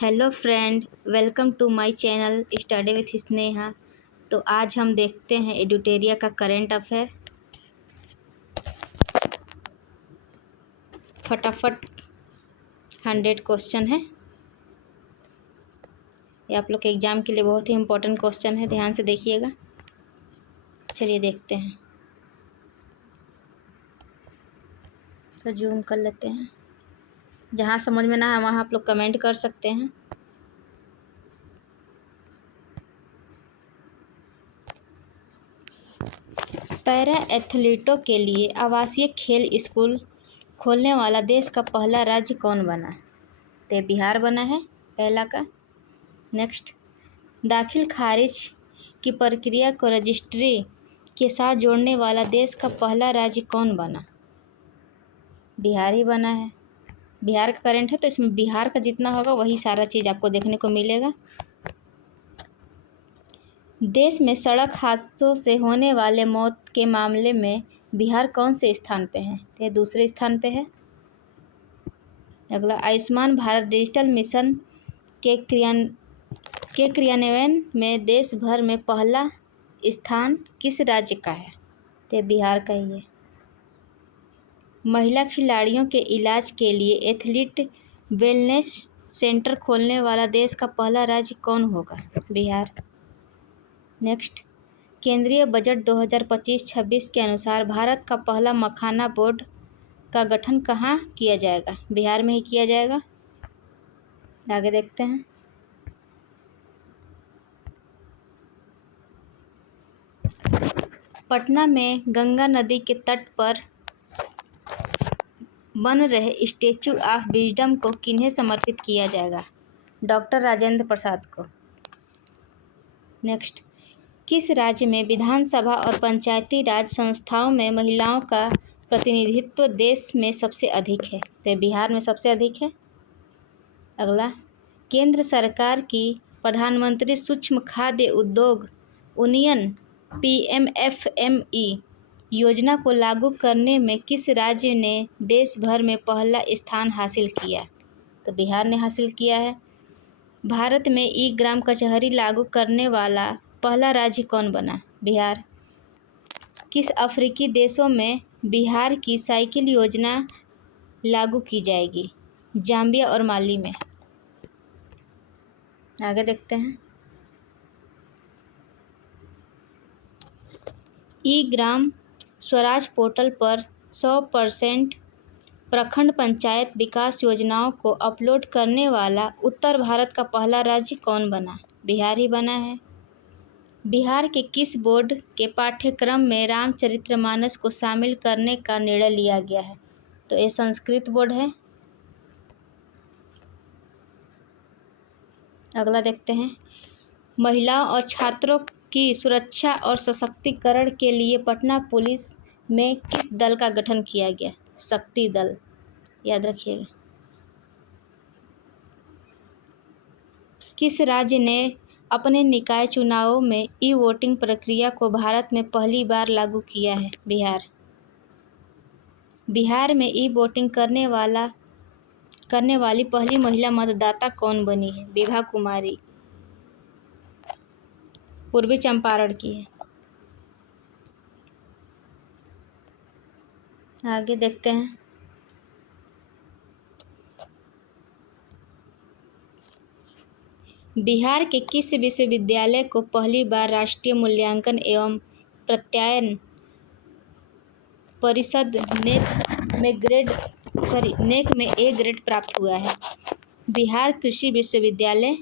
Hello friend, welcome to my channel study with Sneha. तो आज हम देखते हैं एडुटेरिया का करंट अफेयर। फटाफट 100 क्वेश्चन है। ये आप लोग के एग्ज़ाम के लिए बहुत ही इम्पोर्टेंट क्वेश्चन है, ध्यान से देखिएगा। चलिए देखते हैं, तो जूम कर लेते हैं। जहाँ समझ में ना है वहाँ आप लोग कमेंट कर सकते हैं। पैरा एथलीटों के लिए आवासीय खेल स्कूल खोलने वाला देश का पहला राज्य कौन बना? तो बिहार बना है पहला का। नेक्स्ट, दाखिल खारिज की प्रक्रिया को रजिस्ट्री के साथ जोड़ने वाला देश का पहला राज्य कौन बना? बिहार ही बना है। बिहार का करंट है, तो इसमें बिहार का जितना होगा वही सारा चीज़ आपको देखने को मिलेगा। देश में सड़क हादसों से होने वाले मौत के मामले में बिहार कौन से स्थान पे है? तो ये दूसरे स्थान पे है। अगला, आयुष्मान भारत डिजिटल मिशन के क्रियान्वयन में देश भर में पहला स्थान किस राज्य का है? तो बिहार का ही है। महिला खिलाड़ियों के इलाज के लिए एथलीट वेलनेस सेंटर खोलने वाला देश का पहला राज्य कौन होगा? बिहार। नेक्स्ट, केंद्रीय बजट 2025-26 के अनुसार भारत का पहला मखाना बोर्ड का गठन कहाँ किया जाएगा? बिहार में ही किया जाएगा। आगे देखते हैं। पटना में गंगा नदी के तट पर बन रहे स्टैचू ऑफ विजडम को किन्हें समर्पित किया जाएगा? डॉक्टर राजेंद्र प्रसाद को। नेक्स्ट, किस राज्य में विधानसभा और पंचायती राज संस्थाओं में महिलाओं का प्रतिनिधित्व देश में सबसे अधिक है? तो बिहार में सबसे अधिक है। अगला, केंद्र सरकार की प्रधानमंत्री सूक्ष्म खाद्य उद्योग उन्नयन PMFME योजना को लागू करने में किस राज्य ने देश भर में पहला स्थान हासिल किया? तो बिहार ने हासिल किया है। भारत में ई ग्राम कचहरी लागू करने वाला पहला राज्य कौन बना? बिहार। किस अफ्रीकी देशों में बिहार की साइकिल योजना लागू की जाएगी? जाम्बिया और माली में। आगे देखते हैं। ई ग्राम स्वराज पोर्टल पर 100% प्रखंड पंचायत विकास योजनाओं को अपलोड करने वाला उत्तर भारत का पहला राज्य कौन बना? बिहार ही बना है। बिहार के किस बोर्ड के पाठ्यक्रम में रामचरितमानस को शामिल करने का निर्णय लिया गया है? तो ये संस्कृत बोर्ड है। अगला देखते हैं। महिलाओं और छात्रों की सुरक्षा और सशक्तिकरण के लिए पटना पुलिस में किस दल का गठन किया गया? शक्ति दल, याद रखिएगा। किस राज्य ने अपने निकाय चुनावों में ई वोटिंग प्रक्रिया को भारत में पहली बार लागू किया है? बिहार। बिहार में ई वोटिंग करने वाली पहली महिला मतदाता कौन बनी है? विभा कुमारी, पूर्वी चंपारण की है। आगे देखते हैं। बिहार के किस विश्वविद्यालय को पहली बार राष्ट्रीय मूल्यांकन एवं प्रत्यायन परिषद नेक में ए ग्रेड प्राप्त हुआ है? बिहार कृषि विश्वविद्यालय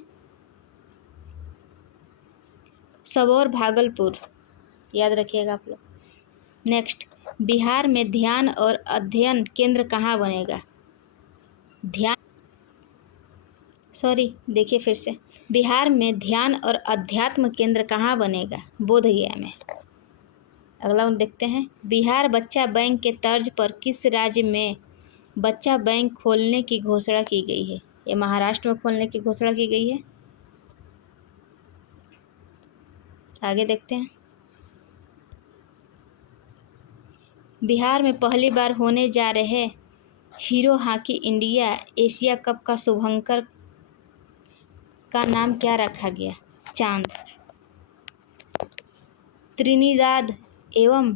सबौर भागलपुर, याद रखिएगा आप लोग। नेक्स्ट, बिहार में ध्यान और अध्ययन केंद्र कहाँ बनेगा? देखिए फिर से, बिहार में ध्यान और अध्यात्म केंद्र कहाँ बनेगा? बोधगया में। अगला देखते हैं। बिहार बच्चा बैंक के तर्ज पर किस राज्य में बच्चा बैंक खोलने की घोषणा की गई है? ये महाराष्ट्र में खोलने की घोषणा की गई है। आगे देखते हैं। बिहार में पहली बार होने जा रहे hero hockey India Asia cup का शुभारंभ का नाम क्या रखा गया? चांद। त्रिनिदाद एवं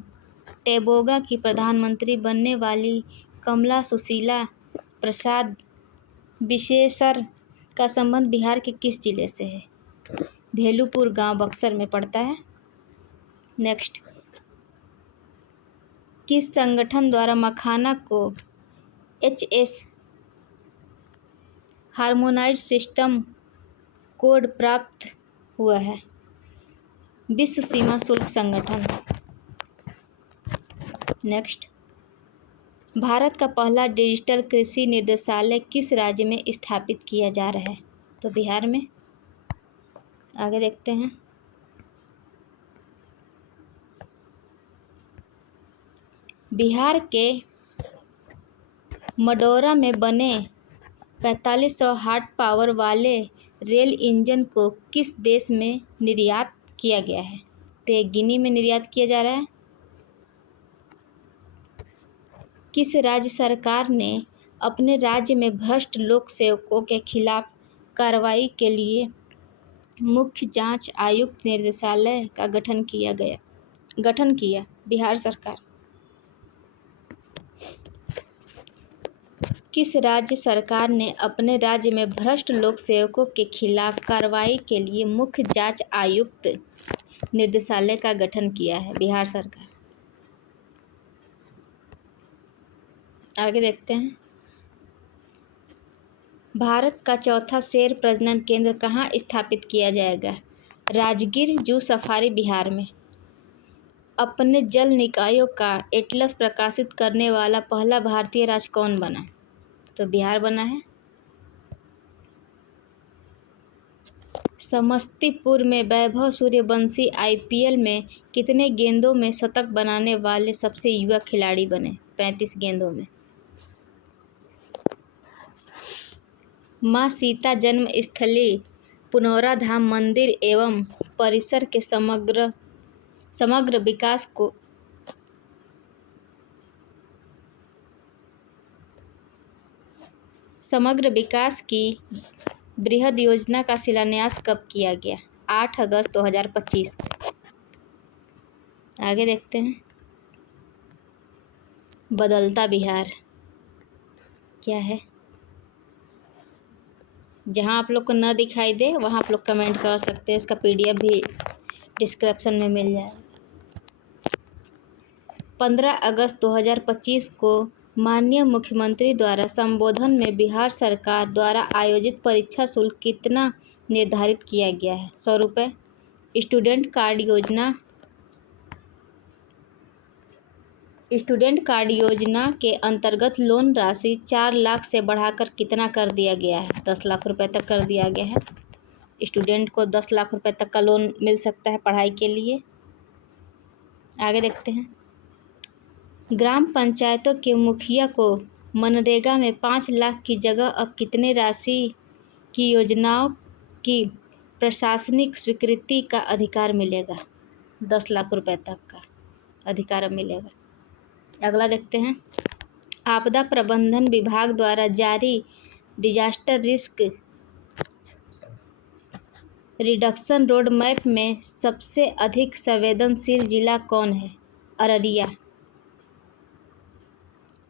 टोबैगो की प्रधानमंत्री बनने वाली कमला सुशीला प्रसाद विशेश्वर का संबंध बिहार के किस जिले से है? भेलुपुर गांव बक्सर में पड़ता है। नेक्स्ट, किस संगठन द्वारा मखाना को HS हार्मोनाइज्ड सिस्टम कोड प्राप्त हुआ है? विश्व सीमा शुल्क संगठन। नेक्स्ट, भारत का पहला डिजिटल कृषि निदेशालय किस राज्य में स्थापित किया जा रहा है? तो बिहार में। आगे देखते हैं। बिहार के मडौरा में बने 4500 हार्स पावर वाले रेल इंजन को किस देश में निर्यात किया गया है? तो गिनी में निर्यात किया जा रहा है। किस राज्य सरकार ने अपने राज्य में भ्रष्ट लोक सेवकों के खिलाफ कार्रवाई के लिए मुख्य जांच आयुक्त निदेशालय का गठन किया? बिहार सरकार। किस राज्य सरकार ने अपने राज्य में भ्रष्ट लोक सेवकों के खिलाफ कार्रवाई के लिए मुख्य जांच आयुक्त निदेशालय का गठन किया है? बिहार सरकार। आगे देखते हैं। भारत का चौथा शेर प्रजनन केंद्र कहाँ स्थापित किया जाएगा? राजगीर जू सफारी बिहार में। अपने जल निकायों का एटलस प्रकाशित करने वाला पहला भारतीय राज्य कौन बना? तो बिहार बना है। समस्तीपुर में वैभव सूर्यवंशी IPL में कितने गेंदों में शतक बनाने वाले सबसे युवा खिलाड़ी बने? 35 गेंदों में। मां सीता जन्म स्थली पुनौरा धाम मंदिर एवं परिसर के समग्र विकास की बृहद योजना का शिलान्यास कब किया गया? 8 अगस्त 2025 को। आगे देखते हैं। बदलता बिहार क्या है? जहां आप लोग को न दिखाई दे वहां आप लोग कमेंट कर सकते हैं। इसका PDF भी डिस्क्रिप्शन में मिल जाएगा। 15 अगस्त 2025 को माननीय मुख्यमंत्री द्वारा संबोधन में बिहार सरकार द्वारा आयोजित परीक्षा शुल्क कितना निर्धारित किया गया है? 100 रुपये। स्टूडेंट कार्ड योजना के अंतर्गत लोन राशि 4 लाख से बढ़ाकर कितना कर दिया गया है? 10 लाख रुपए तक कर दिया गया है। स्टूडेंट को 10 लाख रुपए तक का लोन मिल सकता है पढ़ाई के लिए। आगे देखते हैं। ग्राम पंचायतों के मुखिया को मनरेगा में 5 लाख की जगह अब कितने राशि की योजनाओं की प्रशासनिक स्वीकृति का अधिकार मिलेगा? 10 लाख रुपए तक का अधिकार मिलेगा। अगला देखते हैं। आपदा प्रबंधन विभाग द्वारा जारी disaster risk reduction road map में सबसे अधिक संवेदनशील जिला कौन है? अररिया।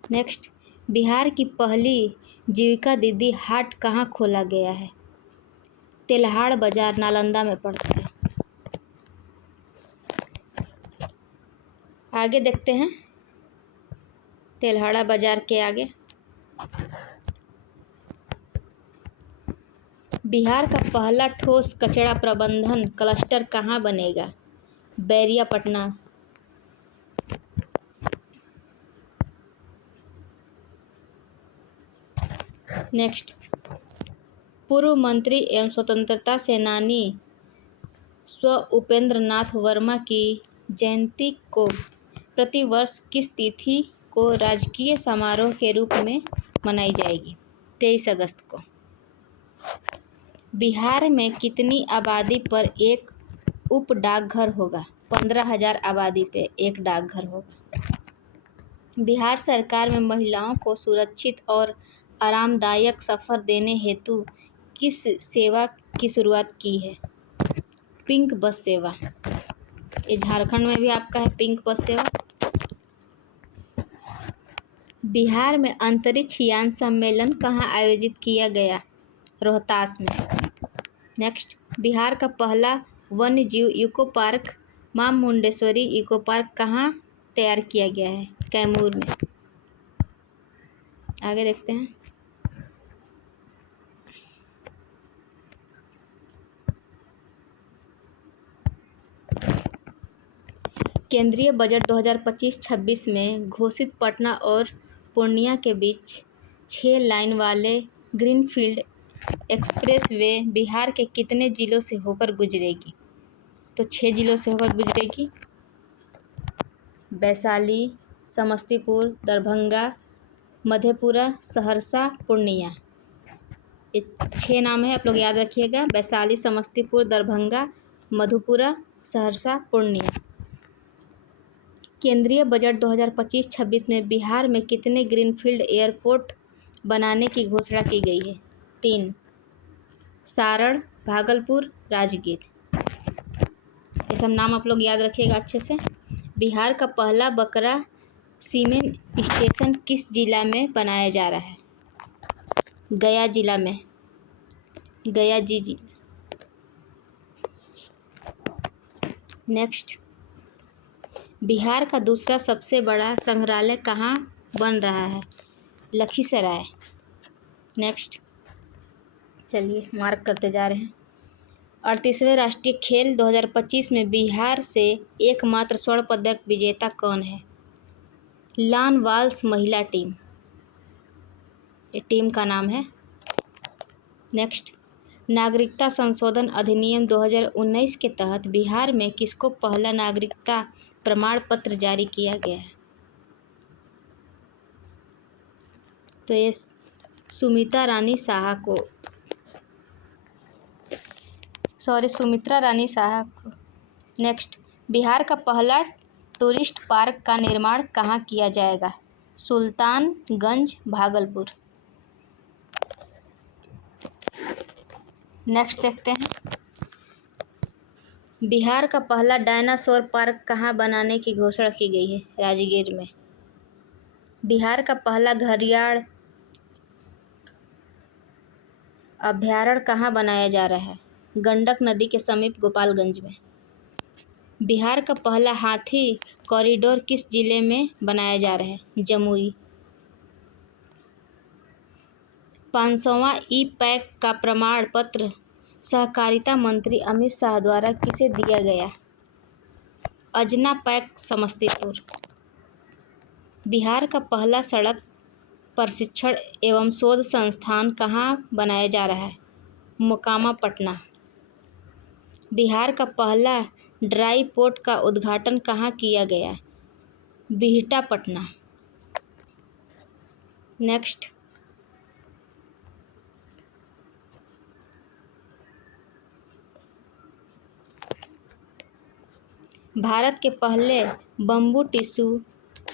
नेक्स्ट, बिहार की पहली जीविका दीदी हाट कहाँ खोला गया है? तेल्हाड़ बाजार नालंदा में पड़ता है। आगे देखते हैं। तेल्हाड़ा बाजार के आगे बिहार का पहला ठोस कचरा प्रबंधन क्लस्टर कहाँ बनेगा? बैरिया पटना। नेक्स्ट, पूर्व मंत्री एवं स्वतंत्रता सेनानी स्व उपेंद्र नाथ वर्मा की जयंती को प्रतिवर्ष किस तिथि को राजकीय समारोह के रूप में मनाई जाएगी? 23 अगस्त को। बिहार में कितनी आबादी पर एक उप डाकघर होगा? 15,000 आबादी पे एक डाकघर होगा। बिहार सरकार में महिलाओं को सुरक्षित और आरामदायक सफ़र देने हेतु किस सेवा की शुरुआत की है? पिंक बस सेवा। ये झारखंड में भी आपका है पिंक बस सेवा। बिहार में अंतरिक्ष यान सम्मेलन कहाँ आयोजित किया गया? रोहतास में। नेक्स्ट, बिहार का पहला वन्य जीव इको पार्क मां मुंडेश्वरी इको पार्क कहाँ तैयार किया गया है? कैमूर में। आगे देखते हैं। केंद्रीय बजट 2025-26 में घोषित पटना और पूर्णिया के बीच 6 लाइन वाले ग्रीनफील्ड एक्सप्रेसवे बिहार के कितने जिलों से होकर गुजरेगी? तो 6 जिलों से होकर गुजरेगी। वैशाली, समस्तीपुर, दरभंगा, मधेपुरा, सहरसा, पूर्णिया। ये 6 नाम है, आप लोग याद रखिएगा। वैशाली, समस्तीपुर, दरभंगा, मधेपुरा, सहरसा, पूर्णिया। केंद्रीय बजट 2025-26 में बिहार में कितने ग्रीनफील्ड एयरपोर्ट बनाने की घोषणा की गई है? 3। सारण, भागलपुर, राजगीर। ये सब नाम आप लोग याद रखिएगा अच्छे से। बिहार का पहला बकरा सीमेंट स्टेशन किस जिला में बनाया जा रहा है? गया जिला में। गया जी। नेक्स्ट, बिहार का दूसरा सबसे बड़ा संग्रहालय कहाँ बन रहा है? लखीसराय। नेक्स्ट, चलिए मार्क करते जा रहे हैं। 38वें राष्ट्रीय खेल 2025 में बिहार से एकमात्र स्वर्ण पदक विजेता कौन है? लान वाल्स महिला टीम, ये टीम का नाम है। नेक्स्ट, नागरिकता संशोधन अधिनियम 2019 के तहत बिहार में किसको पहला नागरिकता प्रमाण पत्र जारी किया गया है? तो ये सुमित्रा रानी साहा को। नेक्स्ट, बिहार का पहला टूरिस्ट पार्क का निर्माण कहाँ किया जाएगा? सुल्तानगंज, भागलपुर। नेक्स्ट देखते हैं। बिहार का पहला डायनासोर पार्क कहाँ बनाने की घोषणा की गई है? राजगीर में। बिहार का पहला घड़ियाल अभ्यारण्य कहाँ बनाया जा रहा है? गंडक नदी के समीप गोपालगंज में। बिहार का पहला हाथी कॉरिडोर किस जिले में बनाया जा रहा है? जमुई। 500वां ई पैक का प्रमाण पत्र सहकारिता मंत्री अमित शाह द्वारा किसे दिया गया? अजना पैक, समस्तीपुर। बिहार का पहला सड़क प्रशिक्षण एवं शोध संस्थान कहाँ बनाया जा रहा है? मोकामा, पटना। बिहार का पहला ड्राई पोर्ट का उद्घाटन कहाँ किया गया? बिहटा, पटना। नेक्स्ट, भारत के पहले बम्बू टिश्यू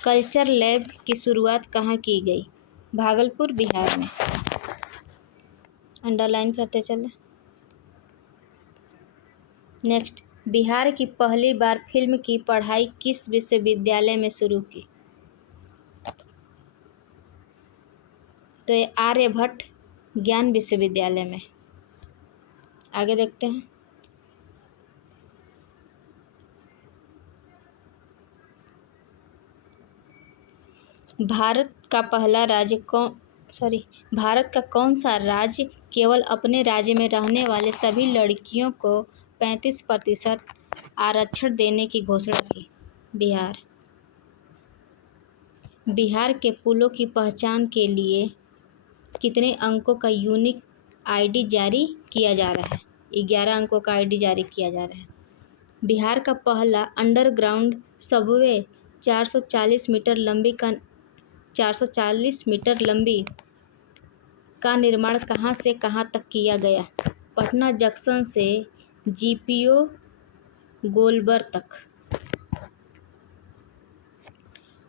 कल्चर लैब की शुरुआत कहाँ की गई? भागलपुर, बिहार में। अंडरलाइन करते चले। नेक्स्ट, बिहार की पहली बार फिल्म की पढ़ाई किस विश्वविद्यालय में शुरू की? तो ये आर्यभट्ट ज्ञान विश्वविद्यालय में। आगे देखते हैं। भारत का कौन सा राज्य केवल अपने राज्य में रहने वाले सभी लड़कियों को 35% आरक्षण देने की घोषणा की? बिहार। बिहार के पुलों की पहचान के लिए कितने अंकों का यूनिक आईडी जारी किया जा रहा है? 11 अंकों का आईडी जारी किया जा रहा है। बिहार का पहला अंडरग्राउंड सबवे 440 मीटर लंबी का निर्माण कहाँ से कहाँ तक किया गया? पटना जंक्शन से जीपीओ गोलबर तक।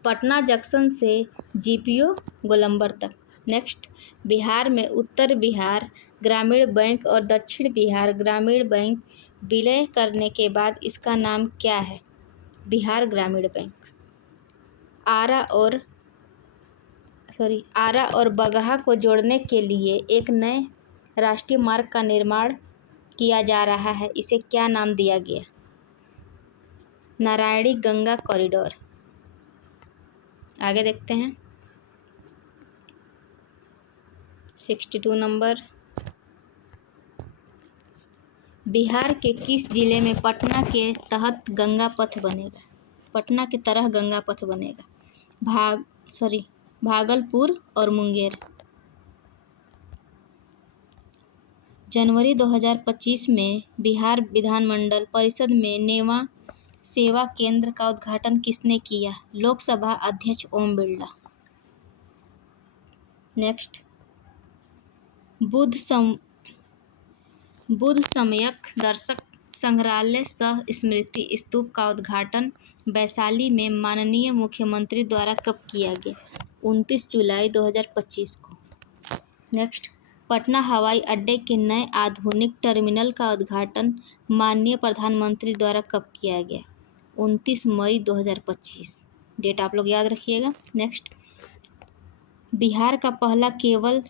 पटना जंक्शन से जीपीओ गोलंबर तक। नेक्स्ट, बिहार में उत्तर बिहार ग्रामीण बैंक और दक्षिण बिहार ग्रामीण बैंक विलय करने के बाद इसका नाम क्या है? बिहार ग्रामीण बैंक। आरा और बगहा को जोड़ने के लिए एक नए राष्ट्रीय मार्ग का निर्माण किया जा रहा है, इसे क्या नाम दिया गया? नारायणी गंगा कॉरिडोर। आगे देखते हैं 62 नंबर। बिहार के किस जिले में पटना के तहत गंगा पथ बनेगा? पटना की तरह गंगा पथ बनेगा? भागलपुर और मुंगेर। जनवरी 2025 में बिहार विधानमंडल परिषद में नेवा सेवा केंद्र का उद्घाटन किसने किया? लोकसभा अध्यक्ष ओम बिरला। नेक्स्ट, बुद्ध सम्यक दर्शक संग्रहालय सह स्मृति स्तूप का उद्घाटन वैशाली में माननीय मुख्यमंत्री द्वारा कब किया गया? 29 जुलाई 2025 को। नेक्स्ट, पटना हवाई अड्डे के नए आधुनिक टर्मिनल का उद्घाटन माननीय प्रधानमंत्री द्वारा कब किया गया? 29 मई 2025। डेट आप लोग याद रखिएगा। नेक्स्ट, बिहार का पहला केबल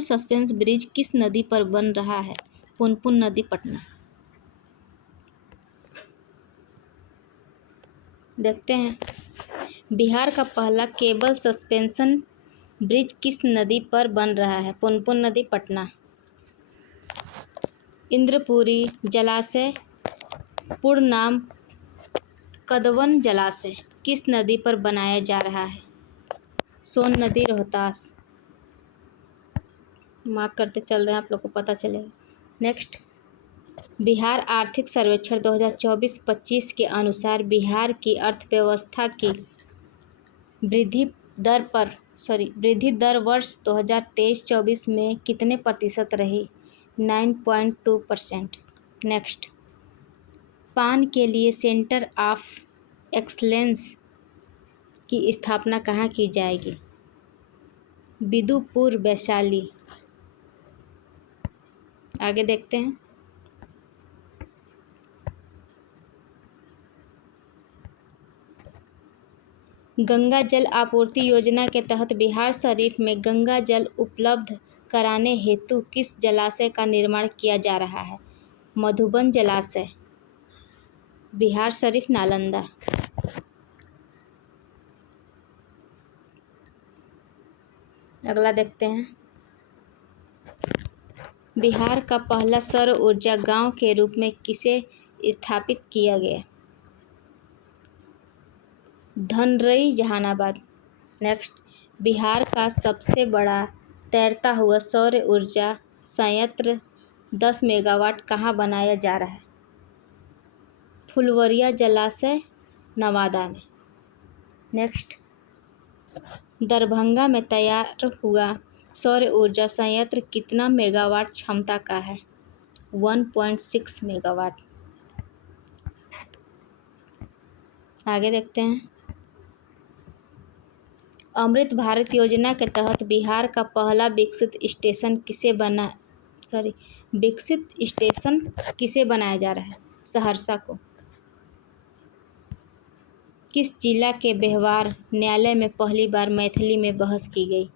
सस्पेंस ब्रिज किस नदी पर बन रहा है? पुनपुन नदी, पटना। देखते हैं, बिहार का पहला केबल सस्पेंशन ब्रिज किस नदी पर बन रहा है? पुनपुन नदी, पटना। इंद्रपुरी जलाशय पूर्ण नाम कदवन जलाशय किस नदी पर बनाया जा रहा है? सोन नदी, रोहतास। मार्क करते चल रहे हैं, आप लोग को पता चलेगा। नेक्स्ट, बिहार आर्थिक सर्वेक्षण 2024-25 के अनुसार बिहार की अर्थव्यवस्था की वृद्धि दर वर्ष 2023-24 में कितने प्रतिशत रही? 9.2%। नेक्स्ट, पान के लिए सेंटर ऑफ एक्सलेंस की स्थापना कहाँ की जाएगी? बिदुपुर, वैशाली। आगे देखते हैं, गंगा जल आपूर्ति योजना के तहत बिहार शरीफ में गंगा जल उपलब्ध कराने हेतु किस जलाशय का निर्माण किया जा रहा है? मधुबन जलाशय, बिहार शरीफ, नालंदा। अगला देखते हैं, बिहार का पहला सौर ऊर्जा गांव के रूप में किसे स्थापित किया गया? धनरई, जहानाबाद। नेक्स्ट, बिहार का सबसे बड़ा तैरता हुआ सौर ऊर्जा संयंत्र 10 मेगावाट कहाँ बनाया जा रहा है? फुलवरिया जलाशय, नवादा में। नेक्स्ट, दरभंगा में तैयार हुआ सौर ऊर्जा संयंत्र कितना मेगावाट क्षमता का है? 1.6 मेगावाट। आगे देखते हैं, अमृत भारत योजना के तहत बिहार का पहला विकसित स्टेशन किसे बनाया जा रहा है? सहरसा को। किस जिला के व्यवहार न्यायालय में पहली बार मैथिली में बहस की गई?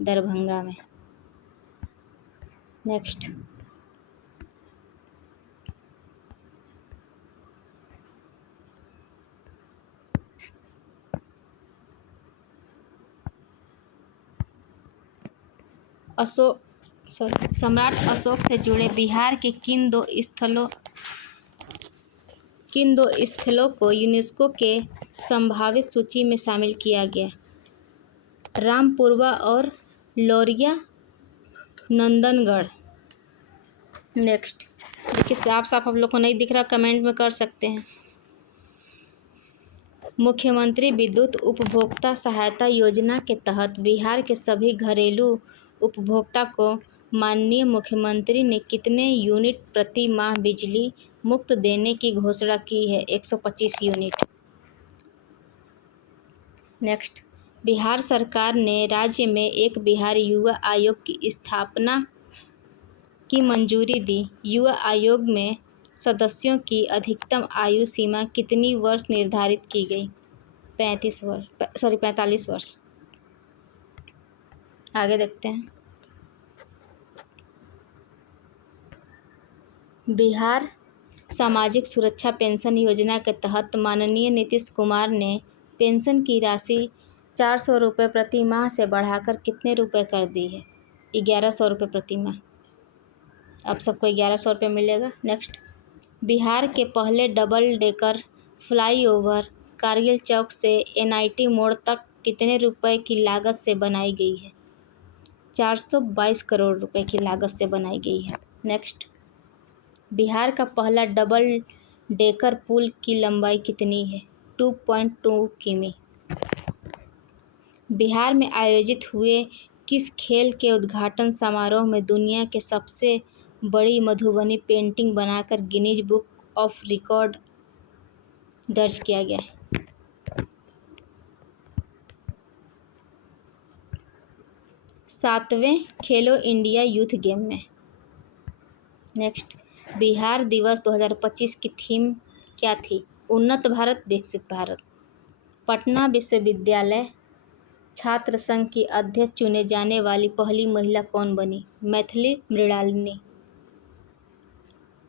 दरभंगा में। नेक्स्ट, सम्राट अशोक से जुड़े बिहार के किन दो स्थलों को यूनेस्को के संभावित सूची में शामिल किया गया? रामपुरवा और लौरिया, नंदनगढ़। नेक्स्ट, देखिए साफ आप लोग को नहीं दिख रहा, कमेंट में कर सकते हैं। मुख्यमंत्री विद्युत उपभोक्ता सहायता योजना के तहत बिहार के सभी घरेलू उपभोक्ता को माननीय मुख्यमंत्री ने कितने यूनिट प्रति माह बिजली मुफ्त देने की घोषणा की है? 125 यूनिट। नेक्स्ट, बिहार सरकार ने राज्य में एक बिहार युवा आयोग की स्थापना की मंजूरी दी। युवा आयोग में सदस्यों की अधिकतम आयु सीमा कितनी वर्ष निर्धारित की गई? 45 वर्ष। आगे देखते हैं। बिहार सामाजिक सुरक्षा पेंशन योजना के तहत माननीय नीतीश कुमार ने पेंशन की राशि 400 रुपये प्रति माह से बढ़ाकर कितने रुपए कर दी है? 1100 रुपये प्रति माह। अब सबको 1100 रुपये मिलेगा। नेक्स्ट, बिहार के पहले डबल डेकर फ्लाईओवर कारगिल चौक से NIT मोड़ तक कितने रुपए की लागत से बनाई गई है? 422 करोड़ रुपए की लागत से बनाई गई है। नेक्स्ट, बिहार का पहला डबल डेकर पुल की लंबाई कितनी है? 2.2 किमी। बिहार में आयोजित हुए किस खेल के उद्घाटन समारोह में दुनिया के सबसे बड़ी मधुबनी पेंटिंग बनाकर गिनीज बुक ऑफ रिकॉर्ड दर्ज किया गया है? 7वें खेलो इंडिया यूथ गेम में। नेक्स्ट, बिहार दिवस 2025 की थीम क्या थी? उन्नत भारत विकसित भारत। पटना विश्वविद्यालय छात्र संघ की अध्यक्ष चुने जाने वाली पहली महिला कौन बनी? मैथिली मृणालिनी।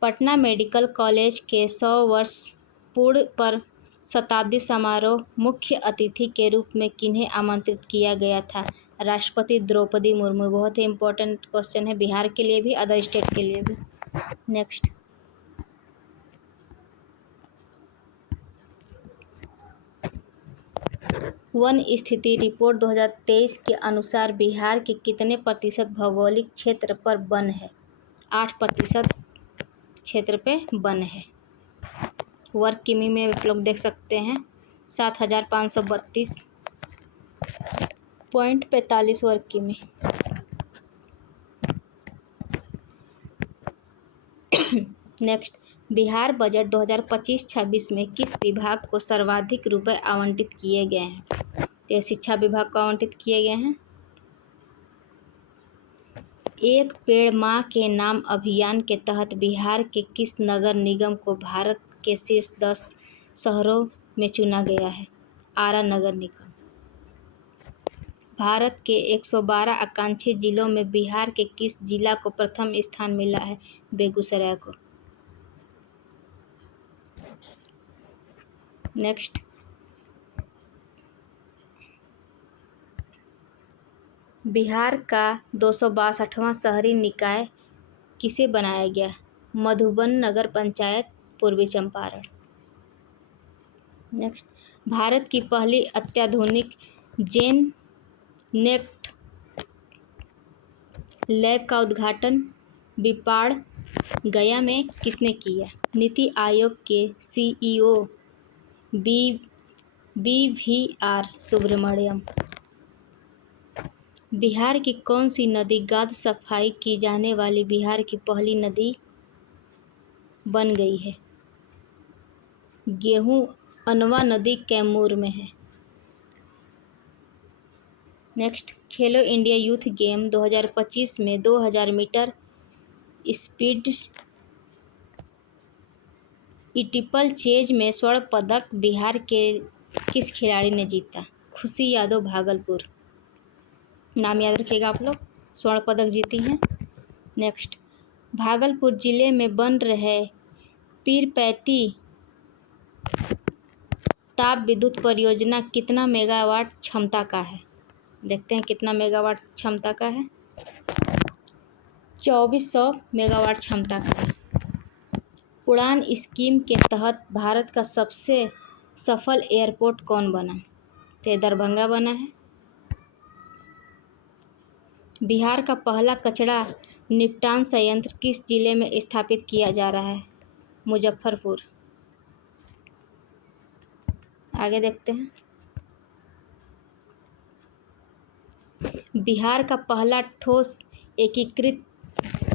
पटना मेडिकल कॉलेज के 100 वर्ष पूर्ण पर शताब्दी समारोह मुख्य अतिथि के रूप में किन्हें आमंत्रित किया गया था? राष्ट्रपति द्रौपदी मुर्मू। बहुत ही इंपॉर्टेंट क्वेश्चन है बिहार के लिए भी, अदर स्टेट के लिए भी। नेक्स्ट, वन स्थिति रिपोर्ट 2023 के अनुसार बिहार के कितने प्रतिशत भौगोलिक क्षेत्र पर वन है? 8% क्षेत्र पे वन है। वर्ग किमी में आप लोग देख सकते हैं 7532.45 वर्ग किमी। नेक्स्ट, बिहार बजट 2025-26 में किस विभाग को सर्वाधिक रुपए आवंटित किए गए हैं? तो शिक्षा विभाग को आवंटित किए गए हैं। एक पेड़ मां के नाम अभियान के तहत बिहार के किस नगर निगम को भारत के शीर्ष 10 शहरों में चुना गया है? आरा नगर निगम। भारत के 112 आकांक्षी जिलों में बिहार के किस जिला को प्रथम स्थान मिला है? बेगूसराय को। नेक्स्ट, बिहार का 262वां शहरी निकाय किसे बनाया गया? मधुबन नगर पंचायत, पूर्वी चंपारण। नेक्स्ट, भारत की पहली अत्याधुनिक जेन नेट लैब का उद्घाटन बिपाड़ गया में किसने किया? नीति आयोग के CEO BVR सुब्रमण्यम। बिहार की कौन सी नदी गाद सफाई की जाने वाली बिहार की पहली नदी बन गई है? गेहूं अनवा नदी कैमूर में है। नेक्स्ट, खेलो इंडिया यूथ गेम 2025 में 2000 मीटर स्पीड स्टीपल चेज में स्वर्ण पदक बिहार के किस खिलाड़ी ने जीता? खुशी यादव, भागलपुर। नाम याद रखिएगा आप लोग, स्वर्ण पदक जीती हैं। नेक्स्ट, भागलपुर जिले में बन रहे पीरपैंती ताप विद्युत परियोजना कितना मेगावाट क्षमता का है? देखते हैं कितना मेगावाट क्षमता का है। 2400 मेगावाट क्षमता का है। उड़ान स्कीम के तहत भारत का सबसे सफल एयरपोर्ट कौन बना? तो दरभंगा बना है। बिहार का पहला कचरा निपटान संयंत्र किस जिले में स्थापित किया जा रहा है? मुजफ्फरपुर। आगे देखते हैं। बिहार का पहला ठोस एकीकृत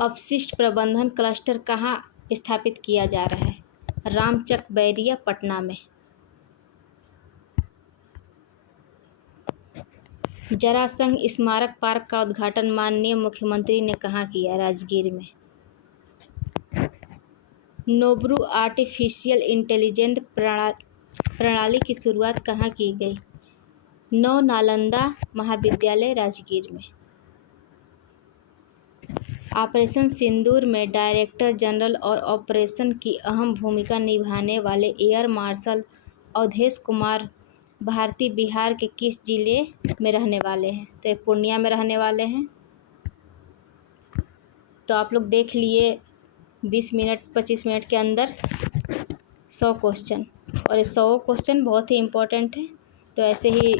अपशिष्ट प्रबंधन क्लस्टर कहाँ स्थापित किया जा रहा है? रामचक बैरिया, पटना में। जरासंघ स्मारक पार्क का उद्घाटन माननीय मुख्यमंत्री ने कहाँ किया? राजगीर में। नोब्रू आर्टिफिशियल इंटेलिजेंट प्रणाली की शुरुआत कहाँ की गई? नव नालंदा महाविद्यालय राजगीर में। ऑपरेशन सिंदूर में डायरेक्टर जनरल और ऑपरेशन की अहम भूमिका निभाने वाले एयर मार्शल अवधेश कुमार भारती बिहार के किस जिले में रहने वाले हैं? तो ये पूर्णिया में रहने वाले हैं। तो आप लोग देख लिए 20 मिनट 25 मिनट के अंदर 100 क्वेश्चन, और ये 100 क्वेश्चन बहुत ही इम्पोर्टेंट है। तो ऐसे ही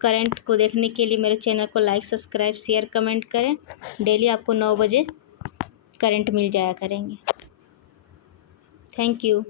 करंट को देखने के लिए मेरे चैनल को लाइक सब्सक्राइब शेयर कमेंट करें। डेली आपको 9 बजे करंट मिल जाया करेंगे। Thank you.